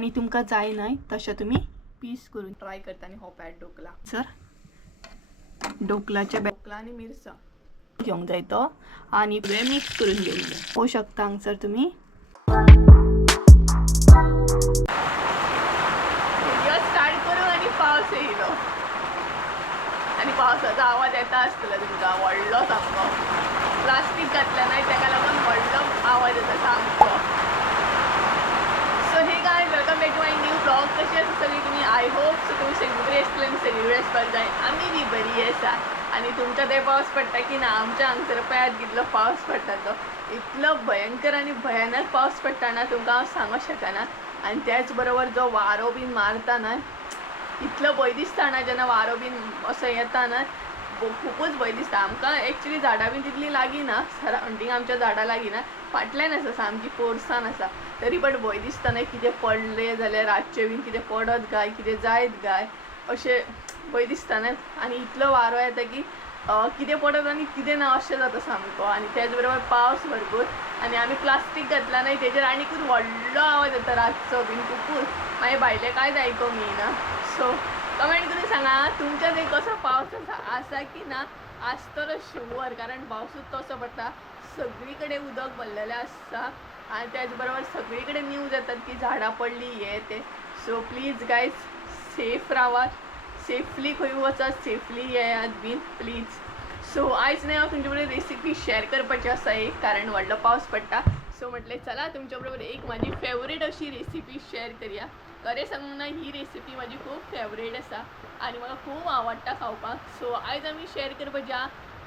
आणि तुमकां जाय नाही तशें तुम्ही पीस करून ट्राय करता आणि हो पॅट ढोकला सर ढोकलाचे ढोकला आणि मिरसांग घेवंक जाय तो आणि सगळें मिक्स करून घेवंक जाय पळोवंक शकता हांगसर तुम्ही स्टार्ट करू आणि पावस येयलो आणि पावसाचा आवाज येता आसतलो तुमकां व्हडलो सामको प्लास्टीक घातलें नाही ताका लागून व्हडलो आवाज येता सामको so hey guy welcome back to my new blog कशी आसा सगळी तुम्ही आय होप सो तुम्ही सगळी बरी आसतली आनी सगळी बरी आसपाक जाय आमी बी बरी आसा आणि तुमच्या थंय पावस पडटा की ना आमच्या हांगसर पळयात कितलो पावस पडटा तो इतलो भयंकर आणि भयानक पावस पडटा ना तुमकां हांव सांगूंक शकना आणि त्याच बरोबर जो वारो बीन मारता ना इतलो भंय दिसता ना जेन्ना वारो बीन असो येता ना खूपच भंय दिसता आमकां एक्चुअली झाडां बीन तितली लागीं ना सरावंडींग आमच्या झाडां लागीं ना फाटल्यान आसा सामकी पोरसान आसा तरी पण भंय दिसता ना कितें पडलें जाल्यार रातचें बीन कितें पडत काय कितें जायत काय अशें भंय दिसता ना आनी इतलो वारो येता की कितें पडत आनी कितें ना अशें जाता सामको आनी त्याच बरोबर पावस भरपूर आनी आमी प्लास्टीक घातला न्हय तेजेर आनीकूच व्हडलो आवाज येता रातचो बीन खूपूच मागीर भायलें कांयच आयकोंक येना सो कमेंट करून सांगा तुमच्या थंय कसो पावस आसा की ना आसतलो शुअर कारण पावसूच तसो पडटा सगळी कडेन उदक भरलेलें आसता आनी त्याच बरोबर सगळी कडेन न्यूज येतात की झाडां पडली हे ते सो प्लीज गायज सेफ रावात सेफली खंय वचात सेफली येयात बीन प्लीज सो आयज न्हय हांव तुमचे बरोबर रेसिपी शेअर करपाची आसा एक कारण व्हडलो पावस पडटा सो म्हटलें चला तुमच्या बरोबर एक म्हाजी फेवरेट अशी रेसिपी शेअर करूया खरें सांगूंक ना ही रेसिपी म्हाजी खूब फेवरेट आसा आनी म्हाका खूब आवडटा खावपाक सो आयज आमी शेअर करपाची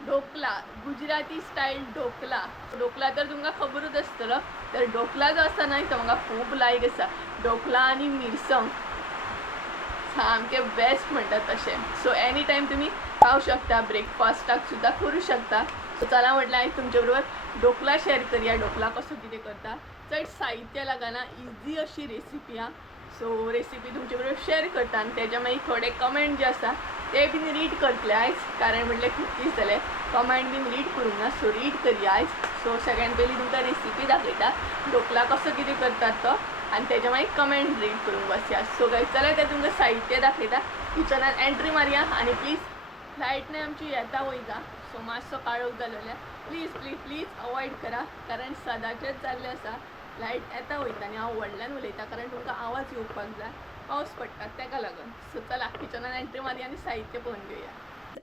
ढोकला गुजराती स्टायल ढोकला तर तुमकां खबरूच आसतलो तर ढोकला जो आसा न्हय तो म्हाका खूब लायक आसा ढोकला आनी मिरसांग सामकें बेस्ट म्हणटात तशें सो एनी टायम तुमी खावं शकता ब्रेकफास्टाक सुद्दां करूं शकता सो चला म्हटलें आयज तुमचे बरोबर ढोकला शेअर करूया ढोकला कसो कितें करता चड साहित्य लागना इजी अशी रेसिपी आहा सो रेसिपी तुमचे बरोबर शेअर करता आनी तेजे मागीर थोडे कमेंट जे आसा ते बीन रीड करतले आयज कारण म्हटलें खूब दीस जाले कमेंट बीन रीड करूंक ना सो रीड करया आयज सो सगळ्यान पयलीं तुमकां रेसिपी दाखयता ढोकला कसो कितें करतात तो आनी तेजे मागीर कमेंट रीड करूंक बसया सो गायज चला ते तुमकां साहित्य दाखयता किचनान एंट्री मारया आनी प्लीज लायट न्हय आमची येता वयता सो मातसो काळोख जालोल्या प्लीज प्लीज प्लीज अवॉयड करा कारण सदांचेच जाल्लें आसा लायट येता वयता आनी हांव व्हडल्यान उलयता कारण तुमकां आवाज येवपाक जाय पावस पडटा ताका लागून सो चला किचनान एंट्री मारया आनी साहित्य पळोवन घेवया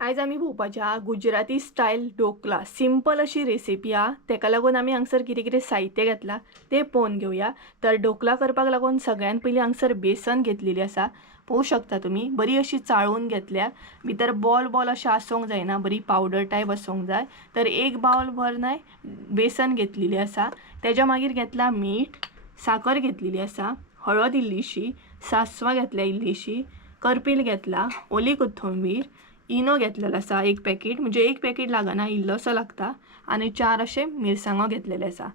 आयज आमी भोवपाचे आहा गुजराती स्टायल ढोकला सिंपल अशी रेसिपी आहा तेका लागून आमी हांगसर कितें कितें साहित्य घेतला ते पळोवन घेवया तर ढोकला करपाक लागून सगळ्यान पयलीं हांगसर बेसन घेतलेली आसा पळोवंक शकता तुमी बरी अशी चाळून घेतल्या भितर बॉल बॉल अशें आसूंक जायना बरी पावडर टायप आसूंक जाय तर एक बावल भर न्हय बेसन घेतलेली आसा तेज्या मागीर घेतला मीठ साखर घेतलेली आसा हळद इल्लीशी सासवां घेतल्या इल्लीशी करपील घेतला ओली कोथंबीर इनो घेतलेलो आसा एक पॅकेट म्हणजे एक पॅकेट लागना इल्लोसो लागता आनी 4 अशे मिरसांगो घेतलेले आसा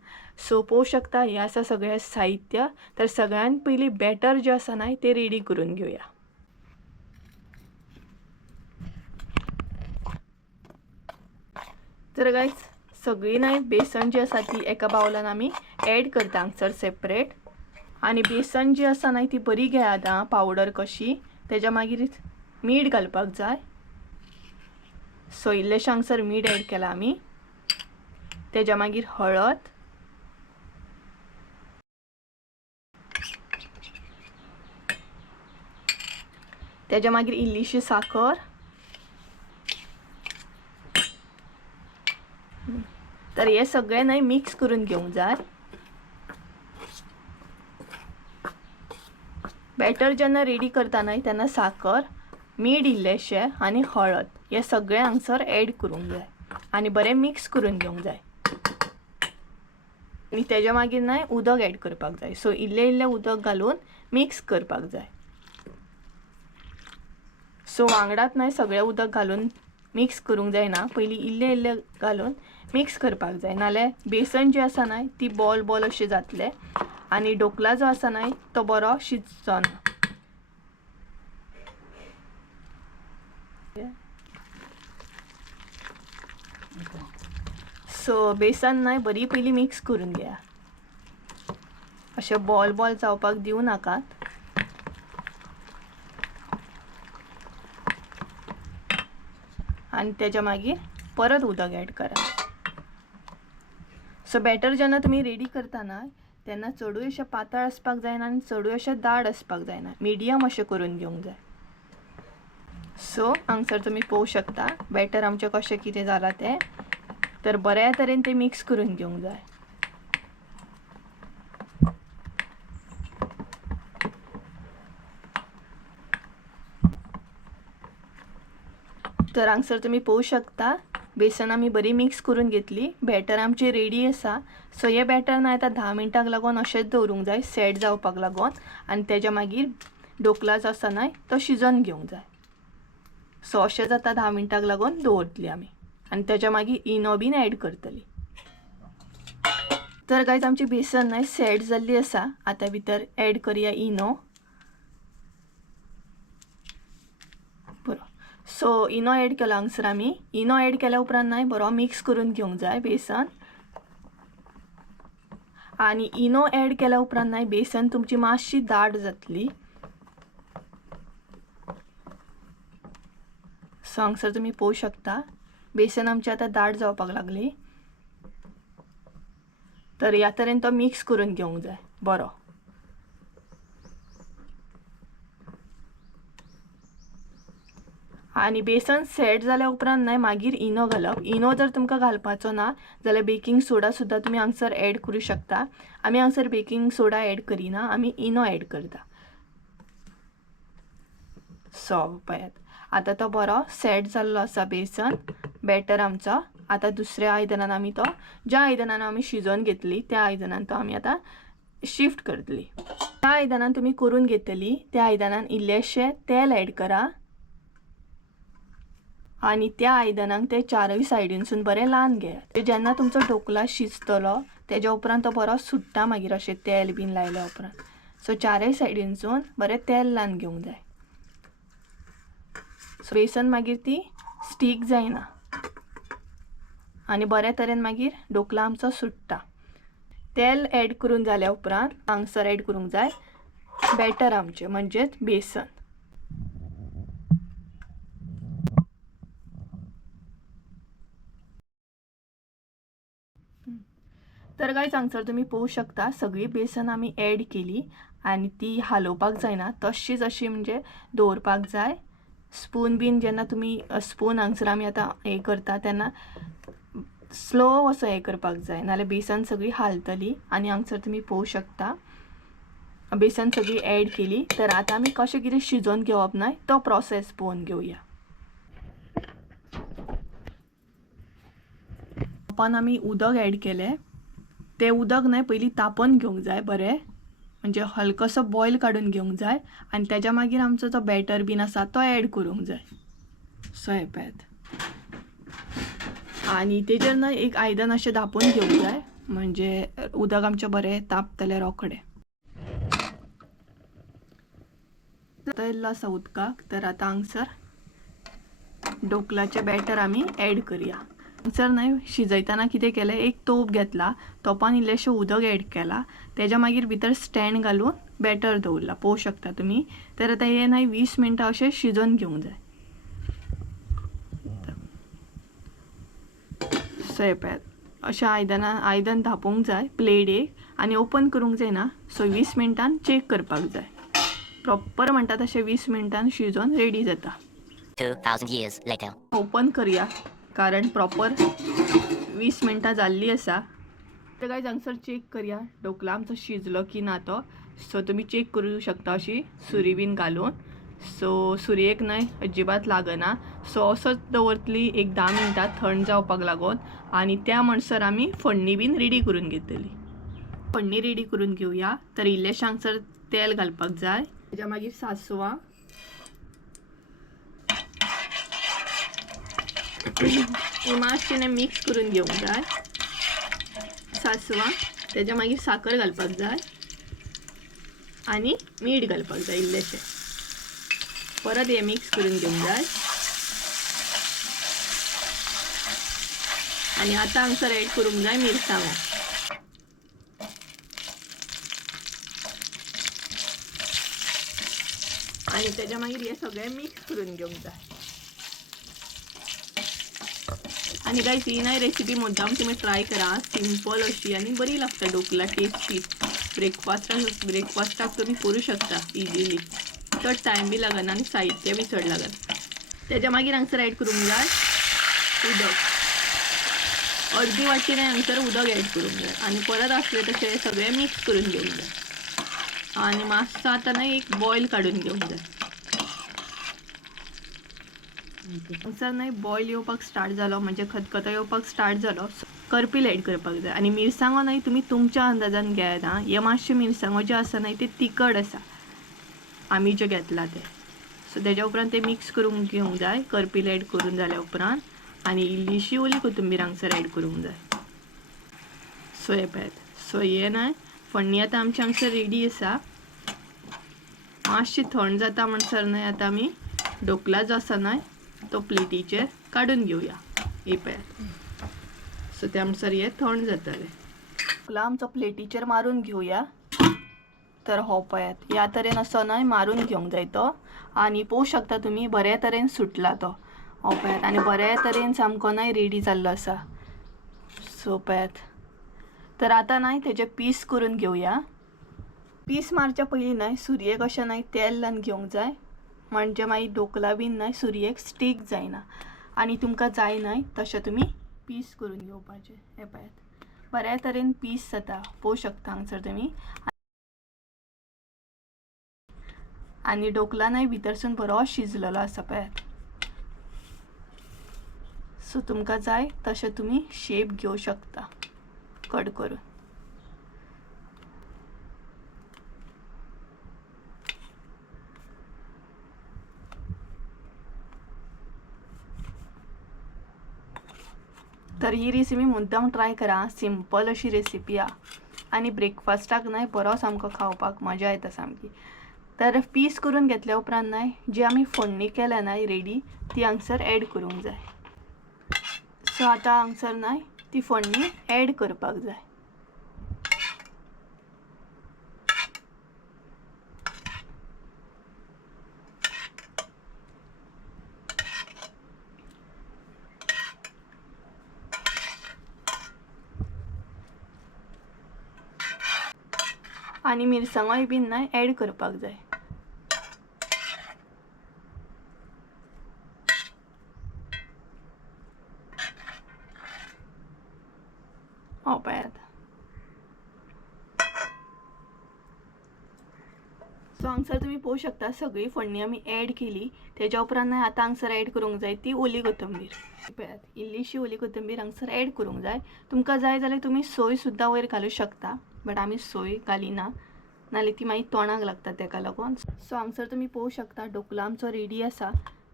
सो पळोवंक शकता हे आसा सगळें साहित्य तर सगळ्यान पयलीं बॅटर जे आसा न्हय ते रेडी करून घेवया तर गायज सगळी न्हय बेसन जी आसा ती एका बावलान आमी एड करता हांगसर सेपरेट आनी बेसन जी आसा न्हय ती बरी घेयात आं पावडर कशी तेज्या मागीर मीठ घालपाक जाय सो इल्लेशें हांगसर मीठ एड केला आमी तेज्या मागीर हळद तेज्या मागीर इल्लीशी साखर तर हे सगळें न्हय मिक्स करून घेवंक जाय बॅटर जेन्ना रेडी करता न्हय तेन्ना साखर मीठ इल्लेशें आनी हळद हे सगळें हांगसर एड करूंक जाय आनी बरें मिक्स करून घेवंक जाय आनी तेज्या मागीर न्हय उदक एड करपाक जाय सो इल्लें इल्लें उदक घालून मिक्स करपाक जाय सो वांगडात न्हय सगळें उदक घालून मिक्स करूंक जायना पयलीं इल्लें इल्लें घालून मिक्स करपाक जाय नाल्यार बेसन जें आसा न्हय ती बॉल बॉल अशें जातलें आनी ढोकला जो आसा न्हय तो बरो शिजचो ना सो बेसन न्हय बरी पयलीं मिक्स करून घेया अशें बॉल बॉल जावपाक दिवं नाकात आणि त्याच्या मागीर परत उदक ॲड करा. सो बॅटर जेन्ना तुम्ही रेडी करतना तेन्ना चडूय अशें पातळ आसपाक जायना आनी चडूय अशें दाट आसपाक जायना, मिडियम अशें करून घेवंक जाय. सो हांगसर तुम्ही पळोवंक शकता बॅटर आमचें कशें कितें जालां तें. तर बऱ्या तरेन तें मिक्स करून घेवंक जाय. तर हांगसर तुम्ही पळोवंक शकता बेसन आमी बरी मिक्स करून घेतली. बॅटर आमची रेडी आसा. सो हे बॅटर ना आतां 10 मिनटांक लागून अशेंच दवरूंक जाय सेट जावपाक लागून. आनी तेच्या मागीर ढोकला जो आसा न्हय तो शिजोवन घेवंक जाय. सो अशेंच आतां 10 मिनटांक लागून दवरतली आमी आनी तेच्या मागीर इनो बीन ॲड करतली. तर गायज आमची बेसन न्हय सेट जाल्ली आसा. आतां भितर ॲड करूया इनो. सो इनो ॲड केलो हांगसर आमी. इनो ॲड केल्या उपरांत न्हय बरो मिक्स करून घेवंक जाय बेसन. आनी इनो ॲड केल्या उपरांत न्हय बेसन तुमची मातशी दाट जातली. सो हांगसर तुमी पळोवंक शकता बेसन आमची आतां दाट जावपाक लागली. तर ह्या तरेन तो मिक्स करून घेवंक जाय बरो. आनी बेसन सेट जाल्या उपरांत न्हय मागीर इनो घालप. इनो जर तुमकां घालपाचो ना जाल्यार बेकिंग सोडा सुद्दां तुमी हांगसर ॲड करूं शकता. आमी हांगसर बेकिंग सोडा ॲड करिना, आमी इनो ॲड करता. सो पळयात आतां तो बरो सेट जाल्लो आसा बेसन बॅटर आमचो. आतां दुसऱ्या आयदनान आमी तो ज्या आयदनान आमी शिजोवन घेतली त्या आयदनान तो आमी आतां शिफ्ट करतली. त्या आयदनान तुमी करून घेतली त्या आयदनान इल्लेशें तेल ॲड करा. आनी त्या आयदनाक ते चारय सायडीनसून बरें लावन घेयात. जेन्ना तुमचो ढोकला शिजतलो तेज्या उपरांत तो बरो सुट्टा मागीर अशें तेल बीन लायल्या उपरांत. सो चारय सायडीनसून बरें तेल लावन घेवंक जाय. सो बेसन मागीर ती स्टीक जायना आनी बऱ्या तरेन मागीर ढोकला आमचो सुट्टा. तेल ॲड करून जाल्या उपरांत हांगसर ॲड करूंक जाय बॅटर आमचें म्हणजेच बेसन. तर गायज हांगसर तुमी पळोवंक शकता सगळी बेसन आमी ॲड केली आनी ती हालोवपाक जायना तशीच अशी म्हणजे दवरपाक जाय. स्पून बीन जेन्ना तुमी स्पून हांगसर आमी आतां हें करता तेन्ना स्लो असो हें करपाक जाय नाल्यार बेसन सगळी हालतली. आनी हांगसर तुमी पळोवंक शकता बेसन सगळी ॲड केली. तर आतां आमी कशें कितें शिजोवन घेवप न्हय तो प्रोसेस पळोवन घेवया. तापोवन आमी उदक ॲड केलें. तें उदक न्हय पयलीं तापोवन घेवंक जाय बरें म्हणजे हलकोसो बॉयल काडून घेवंक जाय. आनी तेच्या मागीर आमचो जो बॅटर बीन आसा तो ॲड करूंक जाय. सो हे पळयात आनी तेजेर न्हय एक आयदन अशें धांपून घेवंक जाय म्हणजे उदक आमचें बरें तापतलें रोखडें. तळिल्लो आसा उदकाक. तर आतां हांगसर ढोकलाचें बॅटर आमी ॲड करया. हांगसर न्हय शिजयतना कितें केलें एक तोप घेतला तोपान इल्लेशें उदक ॲड केला तेच्या मागीर भितर स्टँड घालून बॅटर दवरला पळोवंक शकता तुमी. तर आतां हें न्हय 20 मिनटां अशें शिजोवन घेवंक जाय. सो हे पळयात अशें आयदन धांपूंक जाय प्लेट एक आनी ओपन करूंक जायना. सो 20 मिनटान चेक करपाक जाय. प्रॉपर म्हणटा तशें 20 मिनटान शिजोवन रेडी जाता. 2000 years later. ओपन करूया कारण प्रॉपर 20 मिनटां जाल्ली आसा. तर गायज हांगसर चेक करया ढोकला आमचो शिजलो की ना तो. सो तुमी चेक करूं शकता अशी सुरी बीन घालून. सो सुरयेक न्हय अजिबात लागना. सो असोच दवरतली एक 10 मिनटां थंड जावपाक लागून. आनी त्या म्हणसर आमी फण्णी बीन रेडी करून घेतली. फण्णी रेडी करून घेवया. तर इल्लेशें हांगसर तेल घालपाक जाय. तेच्या मागीर सांसवां ही मातशें मिक्स करून घेवंक जाय. सांसवां तेच्या मागीर साखर घालपाक जाय आनी मीठ घालपाक जाय इल्लेशें. परत हे मिक्स करून घेवंक जाय. आनी आतां हांगसर ॲड करूंक जाय मिरसांगो. आनी तेच्या मागीर हे सगळें मिक्स करून घेवंक जाय. आणि गाईस ही नाही रेसिपी मुद्दाम तुम्ही ट्राय करा, सिंपल अशी आणि बरी लागता ढोकला, टेस्टी. ब्रेकफास्टाक तुम्ही करू शकता इझिली. चड टायम बी लागना आणि साहित्य बी चड लागत. त्याच्या मागीर हांगसर ॲड करूंक जाय उदक. अर्दी वाटीने हांगसर उदक ॲड करूंक जाय आणि परत असले तशें सगळें मिक्स करून घेवंक जाय आणि मातसो आतां न्हय एक बॉयल काडून घेवंक जाय. हांगसर न्हय बॉयल येवपाक स्टार्ट जालो म्हणजे खतखतो येवपाक स्टार्ट जालो, करपील ॲड करपाक जाय. आणि मिरसांगो न्हय तुमी तुमच्या अंदाजान घेयात हां. हे मातशे मिरसांगो जे आसा न्हय ते तिखट आसा आमी जे घेतला ते. सो तेज्या उपरांत ते मिक्स करून घेवंक जाय करपील ॲड करून जाल्या उपरांत आनी इल्लीशी ओली कोथंबीर हांगसर ॲड करूंक जाय. सो हे पळयात. सो हे न्हय फोडणी आतां आमची हांगसर रेडी आसा. मातशी थंड जाता म्हणसर न्हय आतां आमी ढोकला जो आसा न्हय तो प्लेटीचेर काडून घेवया. हे पळयात. सो ते हांगसर हे थंड जातले. ढोकला आमचो प्लेटीचेर मारून घेवया. तर हो पळयात ह्या तरेन असो न्हय मारून घेवंक जाय तो आनी पळोवंक शकता तुमी बऱ्या तरेन सुटला तो. हो पळयात आनी बऱ्या तरेन सामको न्हय रेडी जाल्लो आसा. सो पळयात. तर आतां न्हय तेजे पीस करून घेवया. पीस मारच्या पयलीं न्हय सुरयेक अशें न्हय तेल लावन घेवंक जाय म्हणजे मागीर ढोकला बीन न्हय सुरयेक स्टीक जायना. आनी तुमकां जाय न्हय तशें तुमी पीस करून घेवपाचे. हे पळयात बऱ्या तरेन पीस जाता पळोवंक शकता हांगसर तुमी. आनी ढोकला न्हय भितरसून बरो शिजलेलो आसा पळयात. सो तुमकां जाय तशें तुमी शेप घेवं शकता कट करून. तर ही रेसिपी मुद्दाम ट्राय करा. सिंपल अशी रेसिपी हा आनी ब्रेकफास्टाक न्हय बरो सामको खावपाक मजा येता सामकी. तर पीस करून घेतल्या उपरांत न्हय जी आमी फोडणी केल्या न्हय रेडी ती हांगसर ॲड करूंक जाय. सो आतां हांगसर न्हय ती फोडणी ॲड करपाक जाय. आनी मिरसांगोय बीन न्हय ॲड करपाक जाय. हो पळयात. सो हांगसर तुमी पळोवंक शकता सगळी फोडणी आमी ॲड केली. तेज्या उपरांत न्हय आतां हांगसर ॲड करूंक जाय ती ओली कोथंबीर. पळयात इल्लीशी ओली कोथंबीर हांगसर ॲड करूंक जाय. तुमकां जाय जाल्यार तुमी सोय सुद्दां वयर घालूं शकता बट आमी सोय घालिना नाल्यार ती मागीर तोंडाक लागता तेका लागून. सो हांगसर तुमी पळोवंक शकता ढोकला आमचो रेडी आसा.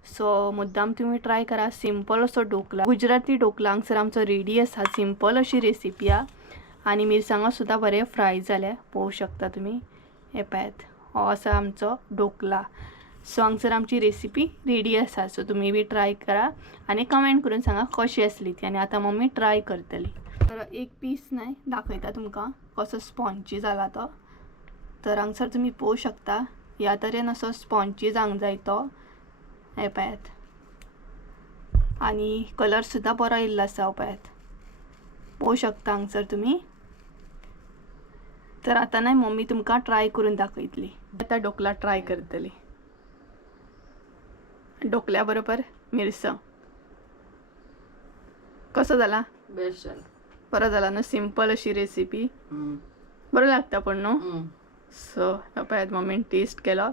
सो मुद्दाम तुमी ट्राय करा. सिंपल असो ढोकला गुजराती ढोकला हांगसर आमचो रेडी आसा. सिंपल अशी रेसिपी हा आनी मिरसांगो सुद्दां बरें फ्राय जाल्या पळोवंक शकता तुमी. हे पळयात हो आसा आमचो ढोकला. सो हांगसर आमची रेसिपी रेडी आसा. सो तुमी बी ट्राय करा आनी कमेंट करून सांगा कशी आसली ती. आनी आतां मम्मी ट्राय करतली. तर एक पीस न्हय दाखयता तुमकां कसो स्पॉन्जी जाला तो. तर हांगसर तुमी पळोवंक शकता ह्या तरेन असो स्पॉन्जी जावंक जाय तो. हे पळयात आनी कलर सुद्दां बरो येयल्लो आसा. हो पळयात पळोवंक शकता हांगसर तुमी. तर आतां न्हय मम्मी तुमकां ट्राय करून दाखयतली. आतां ढोकला ट्राय करतली. ढोकल्या बरोबर मिरसांग कसो जाला? बेस्ट जाला. बरो जाला न्हू. सिंपल अशी रेसिपी बरो लागता पण न्हू. सो पळयात मम्मीन टेस्ट केलो.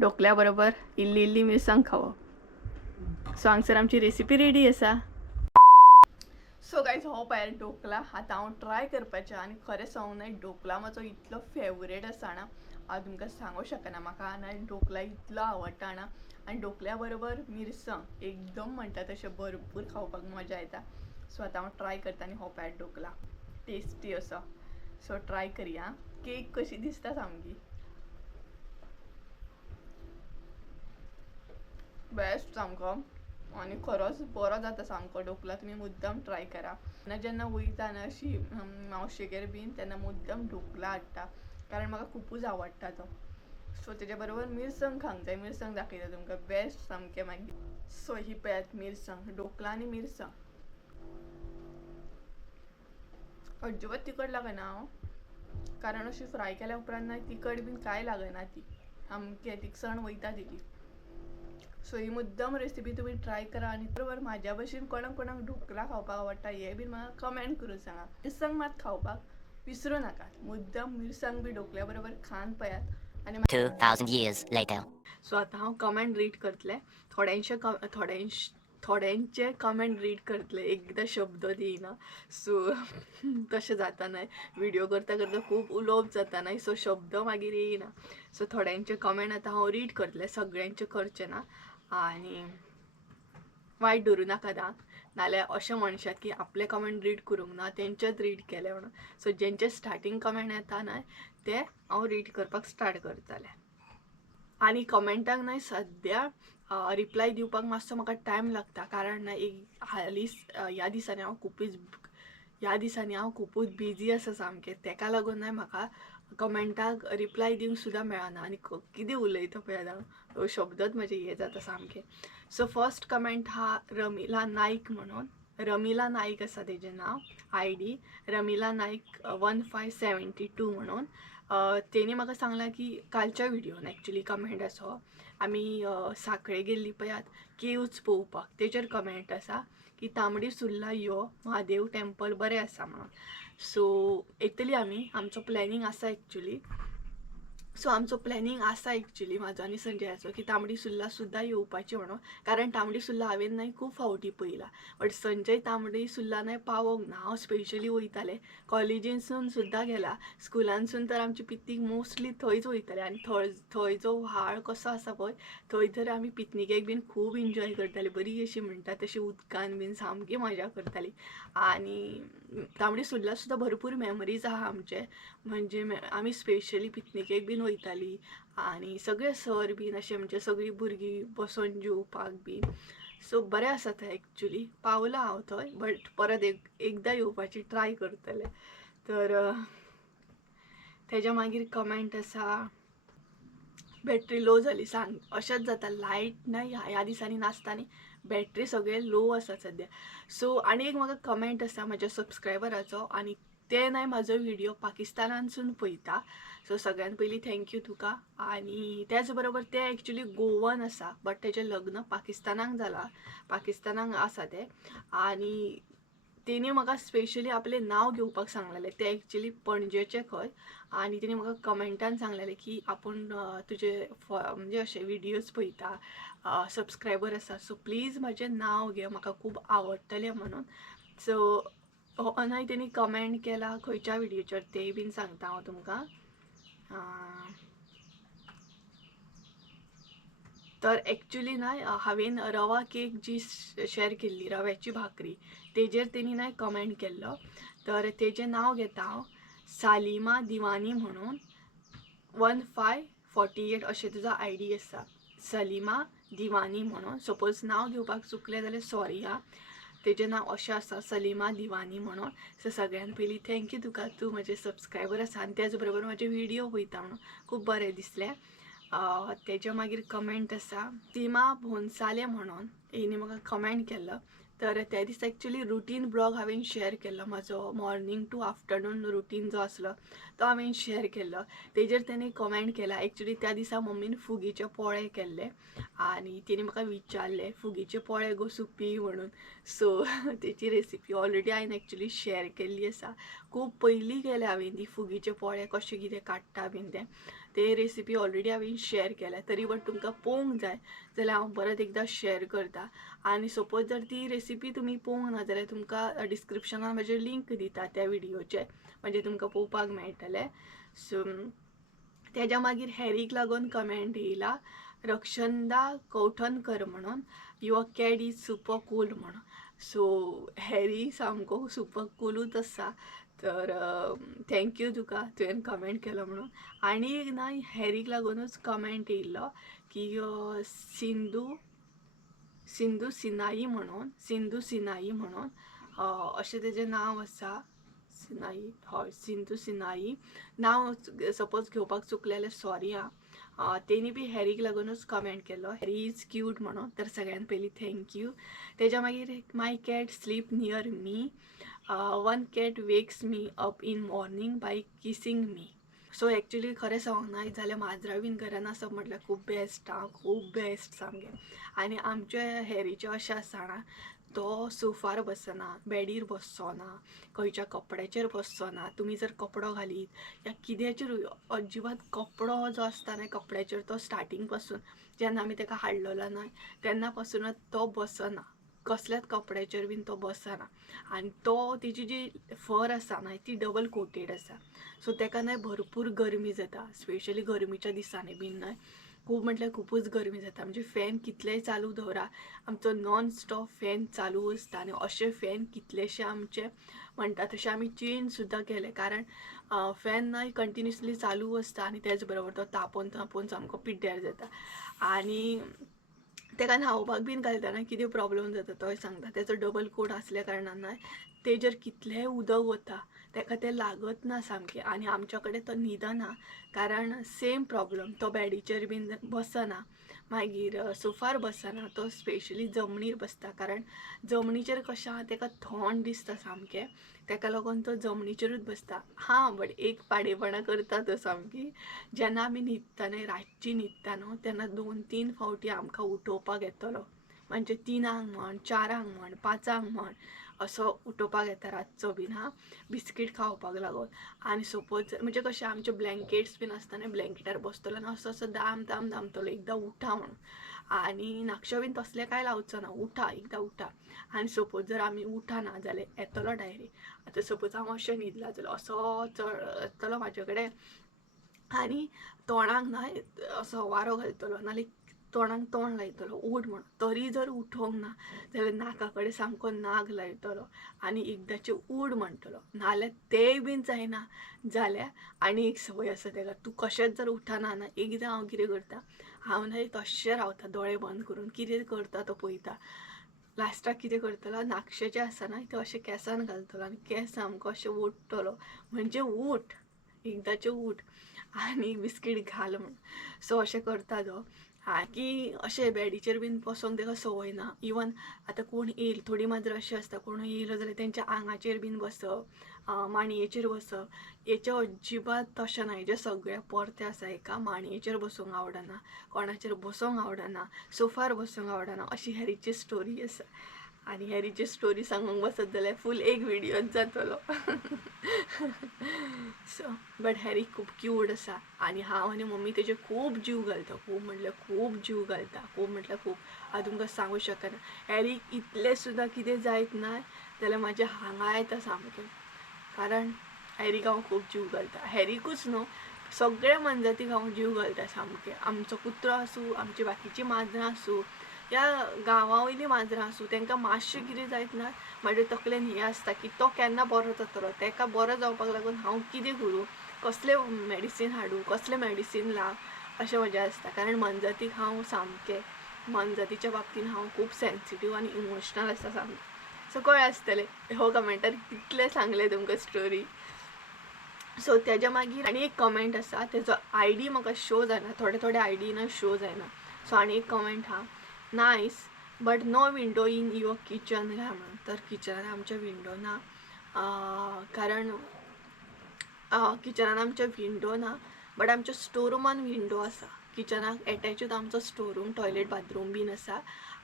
ढोकल्या बरोबर इल्ली इल्ली मिरसांग खावप. सो हांगसर आमची रेसिपी रेडी आसा. सो गायज हो पळयात ढोकला आतां हांव ट्राय करपाचें. आनी खरें सांगूं न्हय ढोकला म्हजो इतलो फेवरेट आसा ना हांव तुमकां सांगूं शकना. म्हाका ना ढोकला इतलो आवडटा ना आनी ढोकल्या बरोबर मिरसांग एकदम म्हणटा तशें भरपूर खावपाक मजा येता. सो आतां हांव ट्राय करता आनी हो पळयात ढोकला टेस्टी असो. सो ट्राय करया. केक कशी दिसता सामकी बेस्ट सामको आनी खरोच बरो जाता सामको ढोकला. तुमी मुद्दाम ट्राय करा. जेन्ना वयता ना अशी मावशेगेर बीन तेन्ना मुद्दाम ढोकला हाडटा कारण म्हाका खुपूच आवडटा तो. सो तेज्या बरोबर मिरसांग खावंक जाय. मिरसांग दाखयता तुमकां बेस्ट सामकें मागीर. सो ही पळयात मिरसांग ढोकला आनी मिरसांग अजिबात तिखट लागना हांव, कारण अशी फ्राय केल्या उपरांत ना तिखट बीन कांय लागना ती, सामकी तिखसण वयता तेजी. सो ही मुद्दम रेसिपी तुम्ही ट्राय करा आणि बरोबर माझ्या भशेन कोणाक कोणाक ढोकळा खावपाक आवडटा हे बीन म्हाका कमेंट करून सांगा. मिरसांग मात खावपाक विसरू नाकात, मुद्दम मिरसांग बी ढोकल्या बरोबर खान पयात. आणि 2,000 years later. सो आता हांव कमेंट रीड करतलें, थोड्यांचे कमेंट रीड करतले, एकदा शब्द दिना. सो तशें जाता न्हय, व्हिडिओ करता करता खूब उलोवप जाता न्हय, सो शब्द मागीर येयना. सो थोड्यांचे कमेंट आतां हांव रीड करतलें, सगळ्यांचे करचें ना. आनी वायट धरूं नाका दा, नाल्यार अशें म्हणशात की आपले कमेंट रीड करूंक ना, तेंचेच रीड केले म्हणून. सो जेंचे स्टार्टींग कमेंट येता न्हय ते हांव रीड करपाक स्टार्ट करतलें. आणि कमेंटाक न्हय सद्या रिप्लाय दिवपाक मातसो म्हाका टायम लागता, कारण ह्या दिसांनी हांव खुबूच बिजी आसा सामकें, तेका लागून न्हय म्हाका कमेंटाक रिप्लाय दिवंक सुद्दां मेळना. आनी कितें उलयता पळय आतां, शब्दच म्हजे हे जाता सामके. सो फर्स्ट कमेंट हा रमिला नाईक म्हणून, रमिला नाईक आसा तेजें नांव, ID रमिला नाईक 1572 म्हणून. तेणी म्हाका सांगलां की कालच्या व्हिडिओन एक्चुली कमेंट आसा, आमी सांखळे गेल्ली पळयात केव्ज पळोवपाक, तेजेर कमेंट आसा की तांबडी सुर्ला यो महादेव टेंपल बरें आसा म्हणून. सो येतली आमी, आमचो प्लॅनिंग आसा एक्चुली. सो आमचो प्लॅनिंग आसा एक्चुली म्हाजो आनी संजयाचो की तांबडी सुर्ला सुद्दां येवपाची म्हणून, कारण तांबडी सुर्ला हांवें न्हय खूब फावटी पळयला, बट संजय तांबडी सुर्ला न्हय पावोंक ना. हांव स्पेशली वयतालें, कॉलेजीनसून सुद्दां गेला, स्कुलानसून तर आमची पिकनीक मोस्टली थंयच वयताले. आनी थंय जो व्हाळ कसो आसा पळय, थंय तर आमी पिकनिकेक बीन खूब एन्जॉय करताली, बरी अशी म्हणटा तशी उदकान बीन सामकी मजा करताली. आनी तांबडी सुर्ला सुद्दां भरपूर मेमरीज आहा आमचे, म्हणजे आमी स्पेशली पिकनिकेक बीन वयताली आनी सगळे सर बीन अशें, म्हणजे सगळीं भुरगीं बसून जेवपाक बी. सो बरें आसा थंय एक्चुली. पावला हांव थंय, बट परत एकदां येवपाची ट्राय करतलें. तर तेज्या मागीर कमेंट आसा बॅटरी लो जाली. सांग अशेंच जाता, लायट न्हय ह्या दिसांनी नासता न्ही, बॅटरी सगळे लो आसा सद्या. सो आनी एक म्हाका कमेंट आसा म्हाज्या सबस्क्रायबराचो, आनी ते न्हय म्हाजो व्हिडिओ पाकिस्तानानसून पळयता. सो सगळ्यान पयलीं थँक्यू तुका. आनी त्याच बरोबर ते एक्चुली गोवन आसा, बट तेजें लग्न पाकिस्तानाक जालां, पाकिस्तानाक आसा ते. आनी तेणी म्हाका स्पेशली आपलें नांव घेवपाक सांगलेलें, ते एक्चुली पणजेचे खंय. आनी तेणी म्हाका कमेंटान सांगलेलें की आपूण तुजे म्हणजे अशे व्हिडियोज पळयता, सबस्क्रायबर आसा, सो प्लीज म्हाजें नांव घे, म्हाका खूब आवडटलें म्हणून. सो न्हय तेणी कमेंट केला खंयच्या व्हिडिओचेर तेय बीन सांगता हांव तुमकां. तर एक्चुली न्हय हांवें रवा केक जी शेअर केल्ली, रव्याची भाकरी, तेजेर तेणी न्हय कमेंट केल्लो. तर तेजें नांव घेता हांव, सालिमा दिवानी म्हणून, 1548 अशें तुजो ID आसा, सलिमा दिवानी म्हणून. सपोज नांव घेवपाक चुकलें जाल्यार सॉरी हा. तेजें नांव अशें आसा, सलिमा दिवानी म्हणून. सो सगळ्यान पयलीं थँक्यू तुका, तूं म्हजें सबस्क्रायबर आसा आनी त्याच बरोबर म्हाजे व्हिडिओ पळयता म्हणून खूब बरें दिसलें. तेज्या मागीर कमेंट आसा सीमा भोंसाले म्हणून, हेणी म्हाका कमेंट केल्लो. तर त्या दिसा एक्चुली रुटीन ब्लॉग हांवें शेअर केल्लो, म्हाजो मॉर्निंग टू आफ्टरनून रुटीन जो आसलो तो हांवें शेअर केल्लो. तेजेर तेणी कमेंट केला, एक्चुली त्या दिसा मम्मीन फुगीचे पोळे केल्ले आनी तेणी म्हाका विचारलें फुगीचे पोळे गो सुपी म्हणून. सो तेची रेसिपी ऑलरेडी हांवें एक्चुली शेअर केल्ली आसा, खूब पयलीं केल्या हांवें ती फुगीचे पोळे कशें कितें काडटा बीन ते रेसिपी ऑलरेडी हांवें शेअर केल्या. तरी बट तुमकां पळोवंक जाय जाल्यार हांव परत एकदां शेअर करता. आनी सपोज जर ती रेसिपी तुमी पळोवंक ना जाल्यार तुमकां डिस्क्रिप्शनान म्हाजे लिंक दिता त्या व्हिडिओचे, म्हणजे तुमकां पळोवपाक मेळटलें. सो तेज्या मागीर हॅरीक लागून कमेंट येयला, रक्षंदा कौठनकर म्हणून, your cat is super cool म्हणून. सो हॅरी सामको सुपर कूलूच आसा. तर थँक्यू तुका, तुवें कमेंट केलो म्हणून. आनी एक ना हॅरीक लागूनच कमेंट येयल्लो की सिंधू सिनाई म्हणून अशें तेजें नांव आसा, सिनाई, हय सिंधू सिनाई. नांव सपोज घेवपाक चुकलें जाल्यार सॉरी हा. तेणी बी हॅरीक लागूनच कमेंट केलो, हॅरी इज क्यूट म्हणून. तर सगळ्यान पयलीं थँक्यू. तेज्या मागीर my cat sleep near me, one cat wakes me up in morning by kissing me. So actually खरें सांगूंक जाल्यार माजरां बीन घरान आसप म्हटल्यार खूब बेस्ट, खूब बेस्ट सामकें. आनी आमचे हॅरीचें अशें आसा ना, तो सोफार बसना, बॅडीर बसचो ना, खंयच्या कपड्याचेर बसचो ना. तुमी जर कपडो घालीत या किद्याचेरूय अजिबात कपडो जो आसता न्हय कपड्याचेर, तो स्टार्टींग पासून जेन्ना आमी ताका हाडलेलो न्हय तेन्ना पासूनच तो बसना, कसल्याच कपड्याचेर बीन तो बसना. आनी तो तेजी जी फर आसा न्हय ती डबल कोटेड आसा. सो ताका न्हय भरपूर गरमी जाता, स्पेशली गरमीच्या दिसांनी बीन न्हय खूब म्हटल्यार खूबच गरमी जाता. म्हणजे फॅन कितलेय चालू दवरा, आमचो नॉन स्टॉप फॅन चालू आसता. आनी अशे फॅन कितलेशे आमचे म्हणटा तशें आमी चेंज सुद्दां केले, कारण फॅन न्हय कंटिन्युअसली चालू आसता आनी तेच बरोबर तो तापोवन तापोवन सामको पिड्ड्यार जाता. आनी ताका न्हांवपाक बीन घालतना कितें प्रॉब्लेम जाता तोय सांगता. तेजो डबल कोट आसल्या कारणान न्हय तेजेर कितलेंय उदक वता ताका तें लागत ना सामकें. आनी आमच्या कडेन तो न्हिदना, कारण सेम प्रॉब्लम, तो बॅडीचेर बीन बसना, मागीर सोफार बसना, तो स्पेशली जमनीर बसता. कारण जमनीचेर कशें आहा ताका थंड दिसता सामकें, ताका लागून तो जमनीचेरूच बसता. हां, बट एक पाडेपणां करता तो सामकी. जेन्ना आमी न्हिदता न्हय रातची न्हिदता न्हू तेन्ना 2-3 फावटी आमकां उठोवपाक येतलो. म्हणजे 3 म्हण, 4 म्हण, 5 म्हण असो उठोवपाक येता रातचो बीन, बिस्कीट खावपाक लागून. आनी सपोज म्हणजे कशें आमचे ब्लँकेट्स बीन आसता न्हय, ब्लँकेटार बसतलो आनी असो असो दाम दाम दामतलो एकदां उठा म्हणून. आनी नाखशो बीन तसलें कांय लावचो ना, उठा एकदां उठा. आनी सपोज जर आमी उठना जाल्यार येतलो डायरेक्ट. आतां सपोज हांव अशें न्हिदलां जाल्यार असो येतलो म्हाजे कडेन आनी तोंडाक न्हय असो वारो घालतलो, नाल्यार तोंडाक तोंड लायतलो उठ म्हणून. तरी जर उठोंक ना जाल्यार नाका कडेन सामको नाग लायतलो आनी एकदांचें उठ म्हणटलो. नाल्यार तेंय बीन जायना जाल्यार आनी एक संवय आसा ताका, तूं कशेंच जर उठना ना एकदां हांव कितें करता, हांव न्हय तश्शें रावता दोळे बंद करून, कितें करता तो पळयता. लास्टाक कितें करतलो, नाखशें आसा ना तें अशें केंसान घालतलो आनी केंस सामको अशें ओडटलो, म्हणजे उठ एकदांचें उठ आनी बिस्कीट घाल म्हणून. सो अशें करता तो. की अशें बॅडीचेर बीन बसोंक ताका संवय ना. इवन आतां कोण येयलो, थोडी माजरां अशीं आसता, कोण येयलो जाल्यार तेंच्या आंगाचेर बीन बसप, माणयेचेर बसप. हेचें अजिबात तशें ना. हेजे सगळे परते आसा. एका माणयेचेर बसूंक आवडना, कोणाचेर बसूंक आवडना, सोफार बसूंक आवडना, अशी हॅरीची स्टोरी आसा. आनी हॅरीची स्टोरी सांगूंक बसत जाल्यार फूल एक व्हिडियोच जातलो. सो बट हॅरी खूब क्यूट आसा आनी हांव आनी मम्मी तेजे खूब जीव घालता, खूब म्हटल्यार खूब जीव घालता, खूब म्हटल्यार खूब. हांव तुमकां सांगूं शकना. हॅरीक इतलें सुद्दां कितें जायत ना जाल्यार म्हाज्या हांगा येता सामकें, कारण हॅरीक हांव खूब जीव घालता. हॅरीकूच न्हू, सगळ्या मनजातीक हांव जीव घालता सामकें. आमचो कुत्रो आसूं, आमची बाकीचीं माजरां आसूं, या गांवा वयलीं माजरां आसूं, तांकां मातशें कितें जायत ना म्हाजे तकलेन हें आसता की तो केन्ना बरो जातलो, ताका बरो जावपाक लागून हांव कितें करूं, कसलें मॅडिसीन हाडूं, कसलें मॅडिसीन लाव, अशें म्हजें आसता. कारण मनजातीक हांव सामकें, मनजातीच्या बाबतींत हांव खूब सेन्सिटीव आनी इमोशनल आसा सामकें. सो कळ्ळें आसतलें हो कमेंटार कितलें सांगलें तुमकां स्टोरी. सो तेज्या मागीर आनी एक कमेंट आसा, तेजो ID म्हाका शो जायना, थोडे ID ना शो जायना. सो आनी एक कमेंट हा, nice but no window in your kitchen काय म्हणून. तर किचनान आमच्या विंडो ना, कारण किचनान आमच्या विंडो ना, बट आमच्या स्टोरूमान विंडो आसा. किचनाक एटॅचूच आमचो स्टोरूम, टॉयलेट बाथरूम बीन आसा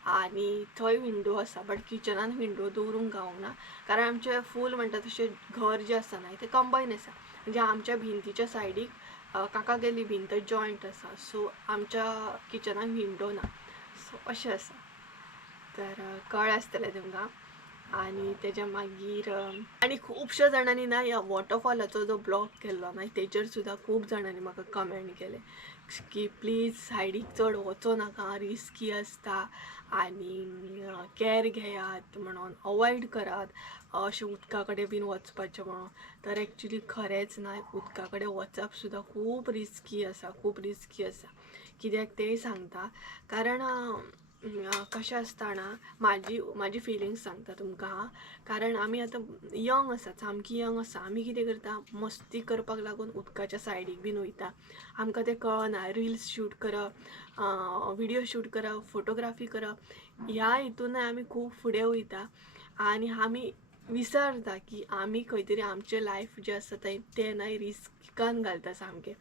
आनी थंय विंडो आसा. बट किचनान विंडो दवरूंक गावना, कारण आमचें फूल म्हणटा तशें घर जें आसा न्हय तें कंबायन आसा. म्हणजे आमच्या भिंतीच्या सायडीक काका गेली भिंत जॉयंट आसा, सो आमच्या किचनाक विंडो ना. सो अशें आसा. तर कळ्ळें आसतलें तुमकां. आनी तेज्या मागीर आनी खुबश्या जाणांनी ना ह्या वॉटरफॉलाचो जो ब्लॉग केल्लो ना तेजेर सुद्दां खूब जाणांनी म्हाका कमेंट केले की प्लीज सायडीक चड वचो नाका, रिस्की आसता आनी कॅर घेयात म्हणून, अवॉयड करात अशें उदका कडेन बीन वचपाचें म्हणून. तर एक्चुली खरेंच ना, उदका कडेन वचप सुद्दां खूब रिस्की आसा, खूब रिस्की आसा. कित्याक तें सांगता, कारण कशें आसतना माझी फिलिंग्स सांगता तुमकां. कारण आमी आतां यंग आसा, सामकी यंग आसा. आमी कितें करता, मस्ती करपाक लागून उदकाच्या सायडीक बीन वयता. आमकां तें कळना रिल्स शूट करप, विडियो शूट करप, फोटोग्राफी करप, ह्या हितूनय आमी खूब फुडें वयता. आनी आमी विसरता की आमी खंय तरी आमचें लायफ जें आसा तें न्हय रिस्कान घालता सामकें.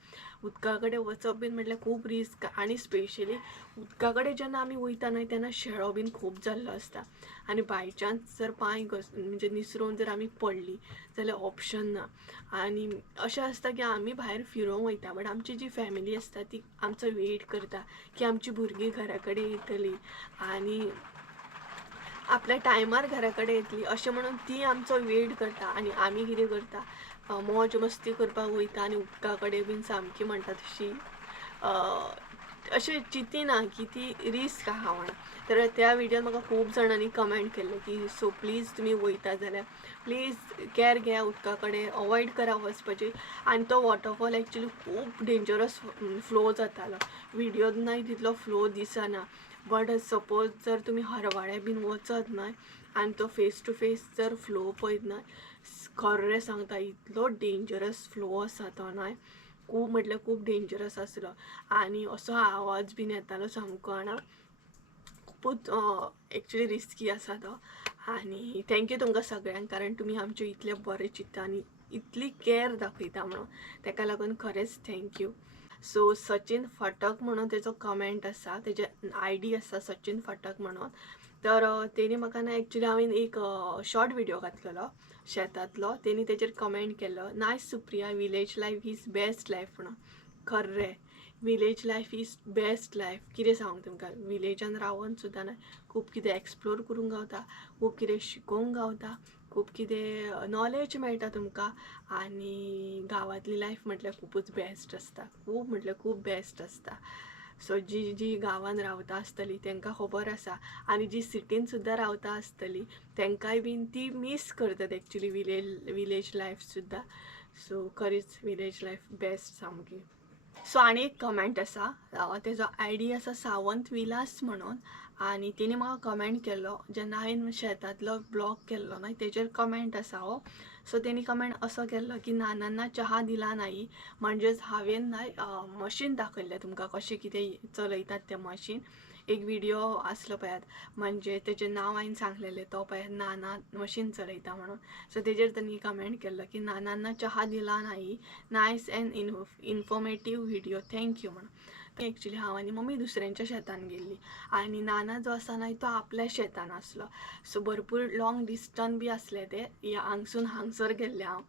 उदका कडेन वचप बीन म्हटल्यार खूब रिस्क. आनी स्पेशली उदका कडेन जेन्ना आमी वयता न्हय तेन्ना शेळो बीन खूब जाल्लो आसता. आनी बाय चान्स जर पांय म्हणजे निसरून जर आमी पडलीं जाल्यार ऑप्शन ना. आनी अशें आसता की आमी भायर फिरूंक वयता, बट आमची जी फॅमिली आसता ती आमचो वेट करता की आमची भुरगीं घरा कडेन येतलीं आनी आपल्या टायमार घरा कडेन येतली अशें म्हणून ती आमचो वेट करता. आनी आमी कितें करता, मौज मस्ती करपाक वयता आनी उदका कडेन बीन सामकी म्हणटा तशी अशें चिंतिना की ती रिस्क आहा म्हणून. तर त्या विडियोन म्हाका खूब जाणांनी कमेंट केल्लें की सो प्लीज तुमी वयता जाल्यार प्लीज कॅर घेया उदका कडेन, अवॉयड करा वचपाची. आनी तो वॉटरफॉल एक्चुली खूब डेंजरस फ्लो जातालो. विडियोन न्हय तितलो फ्लो दिसना, बट सपोज जर तुमी हरवाळे बीन वचत न्हय आनी तो फेस टू फेस जर फ्लो पळयत न्हय, खरें सांगता इतलो डेंजरस फ्लो आसा तो न्हय, खूब म्हटल्यार खूब डेंजरस आसलो. आनी असो आवाज बीन येतालो सामको आनी खूबच एक्चुली रिस्की आसा तो. आनी थँक्यू तुमकां सगळ्यांक, कारण तुमी आमचें इतलें बरें चिंत्ता आनी इतली कॅर दाखयता म्हणून ताका लागून खरेंच थँक्यू. सो सचिन फटक म्हणून तेजो कमेंट आसा, तेजे ID आसा सचिन फटक म्हणून. तर तेणी म्हाका ना एक्चुली हांवें एक शॉर्ट व्हिडिओ घातलेलो शेतांतलो. तेणी तेजेर कमेंट केल्लो, nice Supriya, village life is best life म्हणून. खरें village life is best life. कितें सांगू तुमकां, विलेजान रावन सुद्दां न्हय खूब कितें एक्सप्लोर करूंक गावता, खूब कितें शिकोवंक गावता, खूब कितें नॉलेज मेळटा तुमकां. आनी गांवांतली लायफ म्हटल्यार खूबच बेस्ट आसता, खूब म्हटल्यार खूब बेस्ट आसता. सो जी गांवांत रावता आसतलीं तांकां खबर आसा, आनी जी सिटीन सुद्दां रावता आसतलीं तांकांय बीन ती मिस करतात एक्चुली विलेज लायफ सुद्दां. सो खरीच विलेज लायफ बेस्ट सामकी. सो आनी एक कमेंट आसा, तेजो ID आसा सावंत विलास म्हणून. आनी तेणी म्हाका कमेंट केल्लो जेन्ना हांवें शेतांतलो ब्लॉग केल्लो न्हय तेजेर कमेंट आसा हो. सो तेणी कमेंट असो केल्लो की नानांना चहा दिला नाही, म्हणजेच हांवें न्हय मशीन दाखयल्लें तुमकां कशें कितें चलयतात तें मशीन. एक व्हिडिओ आसलो पळयात, म्हणजे तेजें नांव हांवें सांगलेलें तो पळयात, नाना मशीन चलयता म्हणून. सो तेजेर तेणी कमेंट केल्लो की नानांना चहा दिला नाही, nice and informative video, thank you म्हणून. एक्चुली हांव आनी मम्मी दुसऱ्यांच्या शेतान गेल्ली आनी नाना जो आसा न्हय तो आपल्या शेतान आसलो. सो भरपूर लॉंग डिस्टन्स बी आसलें तें, हांगसून हांगसर गेल्लें हांव.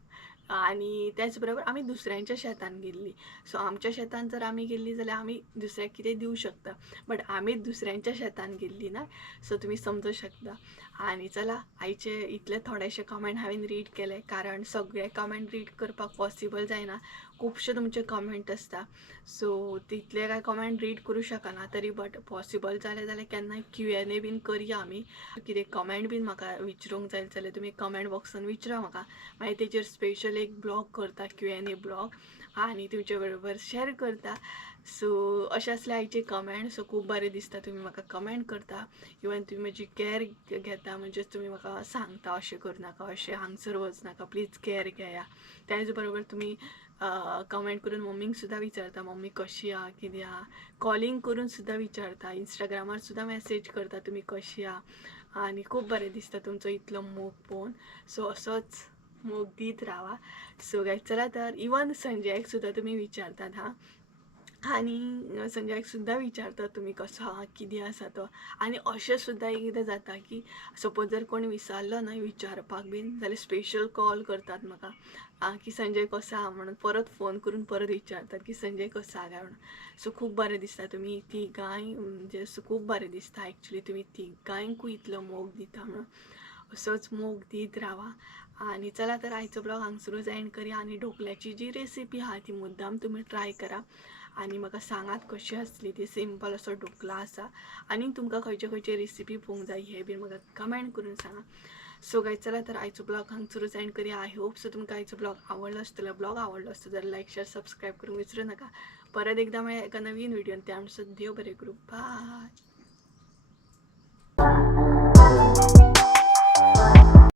आनी त्याच बरोबर आमी दुसऱ्यांच्या शेतान गेल्लीं. सो आमच्या शेतान जर आमी गेल्लीं जाल्यार आमी दुसऱ्याक कितें दिवं शकता, बट आमीच दुसऱ्यांच्या शेतान गेल्लीं ना. सो तुमी समजूं शकता. आनी चला, आयचे इतले थोडेशे कमेंट हांवें रीड केले, कारण सगळे कमेंट रीड करपाक पॉसिबल जायना. खुबशे तुमचे कमेंट आसता, सो तितले काय कमेंट रीड करूं शकना. तरी बट पॉसिबल जालें जाल्यार केन्नाय Q&A बीन करया आमी. कितें कमेंट बीन म्हाका विचारूंक जाय जाल्यार तुमी कमेंट बॉक्सान विचारा म्हाका, मागीर तेजेर स्पेशल एक ब्लॉग करता, Q&A ब्लॉग, आनी तुमचे बरोबर शेअर करता. सो अशें आसलें आयचे कमेंट. सो खूब बरें दिसता तुमी म्हाका कमेंट करता, इवन तुमी म्हजी कॅर घेता, म्हणजेच तुमी म्हाका सांगता अशें करनाका, अशें हांगसर वचनाका, प्लीज कॅर घेया. त्याच बरोबर तुमी कमेंट करून मम्मीक सुद्दां विचारता, मम्मी कशी आहा, कितें आहा. कॉलिंग करून सुद्दां विचारता, इंस्टाग्रामार सुद्दां मेसेज करता तुमी कशी आहा. आनी खूब बरें दिसता तुमचो इतलो मोग पळोवन. सो असोच मोग दीत रावा. सो गायज चला तर, इवन संजयाक सुद्दां तुमी विचारतात हां, आनी संजयाक सुद्दां विचारतात तुमी कसो आहा, कितें आसा तो. आनी अशें सुद्दां एकदां जाता की सपोज जर कोण विसरलो न्हय विचारपाक बीन जाल्यार स्पेशल कॉल करतात म्हाका की संजय कसो आहा म्हणून, परत फोन करून परत विचारतात की संजय कसो आहा काय म्हणून. सो खूब बरें दिसता तुमी तिगांय, म्हणजे खूब बरें दिसता एक्चुली तुमी तिगांयकूय इतलो मोग दिता म्हणून. असोच मोग दीत रावा. आनी चला तर आयचो ब्लॉग हांगसरूच एंड करया. आनी ढोकल्याची जी रेसिपी आहा ती मुद्दाम तुमी ट्राय करा आनी म्हाका सांगात कशी आसली ती. सिंपल असो ढोकला आसा. आनी तुमकां खंयचे खंयचे रेसिपी पळोवंक जाय हे बीन म्हाका कमेंट करून सांगा. सो गायज चला तर आयचो ब्लॉग हांगसरूच एंड करया. आय होप सो तुमकां आयचो ब्लॉग आवडलो आसतलो. ब्लॉग आवडलो आसता जाल्यार लायक शेअर सबस्क्राईब करूंक विसरूं नाका. परत एकदा मेळया एका नवीन व्हिडिओन. त्या म्हणसर देव बरें करूं. बाय.